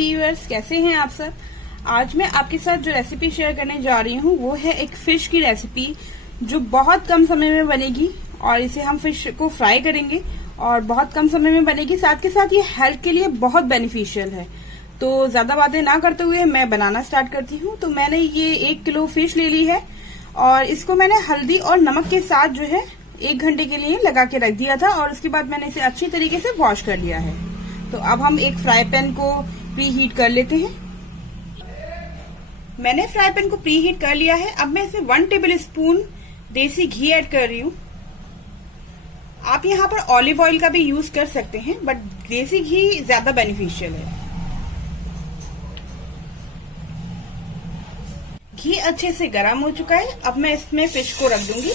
Viewers, कैसे हैं आप सब। आज मैं आपके साथ जो रेसिपी शेयर करने जा रही हूँ वो है एक फिश की रेसिपी जो बहुत कम समय में बनेगी। और इसे हम फिश को फ्राई करेंगे और बहुत कम समय में बनेगी। साथ के साथ ये हेल्थ के लिए बहुत बेनिफिशियल है। तो ज्यादा बातें ना करते हुए मैं बनाना स्टार्ट करती हूँ। तो मैंने ये 1 किलो फिश ले ली है और इसको मैंने हल्दी और नमक के साथ जो है 1 घंटे के लिए लगा के रख दिया था और उसके बाद मैंने इसे अच्छी तरीके से वॉश कर लिया है। तो अब हम एक फ्राई पैन को प्री हीट कर लेते हैं। मैंने फ्राई पैन को प्री हीट कर लिया है। अब मैं इसमें 1 टेबल स्पून देसी घी ऐड कर रही हूँ। आप यहाँ पर ऑलिव ऑयल का भी यूज कर सकते हैं, बट देसी घी ज्यादा बेनिफिशियल है। घी अच्छे से गर्म हो चुका है। अब मैं इसमें फिश को रख दूंगी।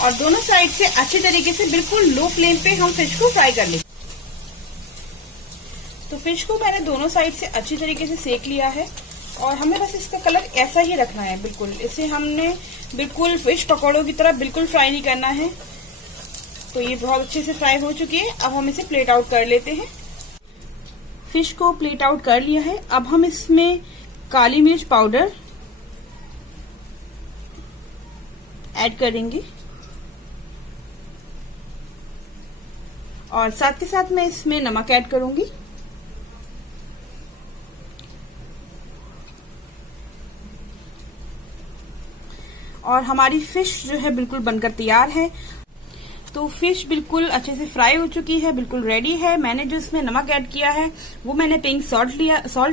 और दोनों साइड से अच्छे तरीके से बिल्कुल लो फ्लेम पे हम फिश को फ्राई कर लेंगे। तो फिश को मैंने दोनों साइड से अच्छी तरीके से सेक लिया है और हमें बस इसका कलर ऐसा ही रखना है। बिल्कुल इसे हमने बिल्कुल फिश पकौड़ों की तरह बिल्कुल फ्राई नहीं करना है। तो ये बहुत अच्छे से फ्राई हो चुकी है। अब हम इसे प्लेट आउट कर लेते हैं। फिश को प्लेट आउट कर लिया है। अब हम इसमें काली मिर्च पाउडर ऐड करेंगे और साथ के साथ मैं इसमें नमक ऐड करूंगी। और हमारी फिश जो है बिल्कुल बनकर तैयार है। तो फिश बिल्कुल अच्छे से फ्राई हो चुकी है, बिल्कुल रेडी है। मैंने जो इसमें नमक ऐड किया है वो मैंने पिंक सॉल्ट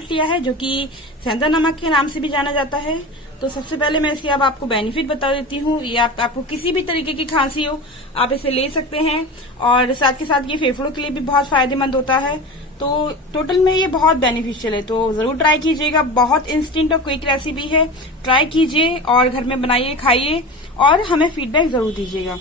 लिया है, जो कि सेंधा नमक के नाम से भी जाना जाता है। तो सबसे पहले मैं इसके अब आपको बेनिफिट बता देती हूँ। ये आपको किसी भी तरीके की खांसी हो आप इसे ले सकते हैं और साथ के साथ ये फेफड़ों के लिए भी बहुत फायदेमंद होता है। तो टोटल में ये बहुत बेनिफिशियल है। तो जरूर ट्राई कीजिएगा। बहुत इंस्टेंट और क्विक रेसिपी है। ट्राई कीजिए और घर में बनाइए, खाइए और हमें फीडबैक जरूर दीजिएगा।